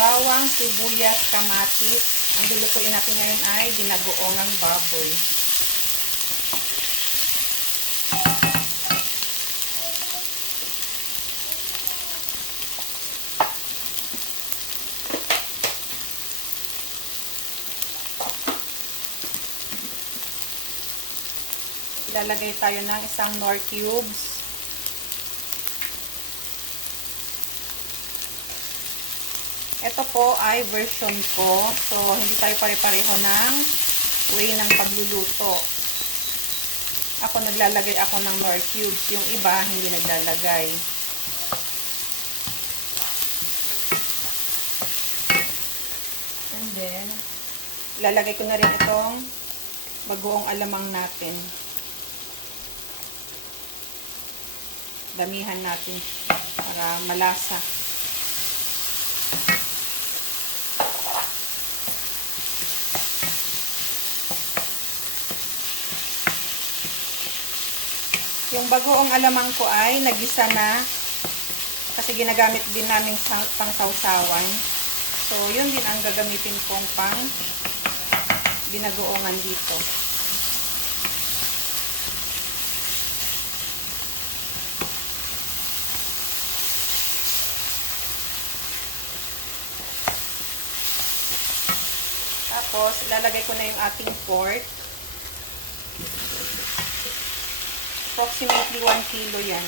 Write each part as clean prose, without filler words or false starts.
bawang, sibuyas, kamatis. Ang lulutuin natin ngayon ay dinagoongang baboy. Ilalagay tayo ng isang Knorr cubes. Ito po ay version ko. So, hindi tayo pare-pareho ng way ng pagluluto. Ako naglalagay ako ng Knorr cubes. Yung iba, hindi naglalagay. And then, ilalagay ko na rin itong bagoong alamang natin. Damihan natin para malasa. Yung bagoong alamang ko ay nagisa na kasi ginagamit din namin pang sawsawan. So, yun din ang gagamitin kong pang binagoongan dito. Tapos, ilalagay ko na yung ating pork. Approximately 1 kilo yan.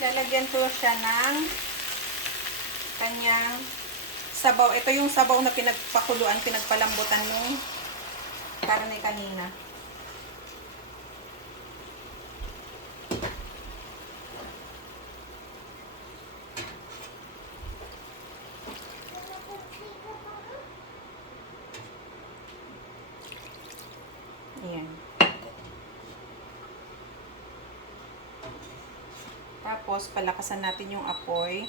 Lalagyan ko siya ng kanyang sabaw. Ito yung sabaw na pinagpakuluan, pinagpalambutan yung karne kanina. Ayan. Tapos, palakasan natin yung apoy.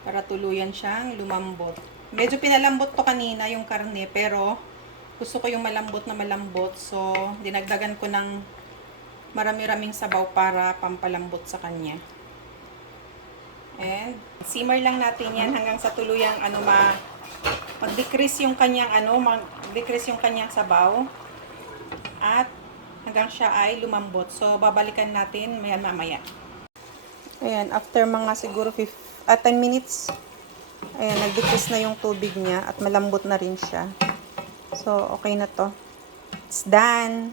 Para tuluyan siyang lumambot. Medyo pinalambot to kanina yung karne, pero gusto ko yung malambot na malambot. So, dinagdagan ko ng marami-raming sabaw para pampalambot sa kanya. And, simmer lang natin yan hanggang sa tuluyang mag-decrease yung kanyang mag-decrease yung kanyang sabaw. At hanggang siya ay lumambot. So, babalikan natin maya-maya. Ayan, after mga siguro 10 minutes, ayan, nag-decrease na yung tubig niya at malambot na rin siya. So, okay na to. It's done!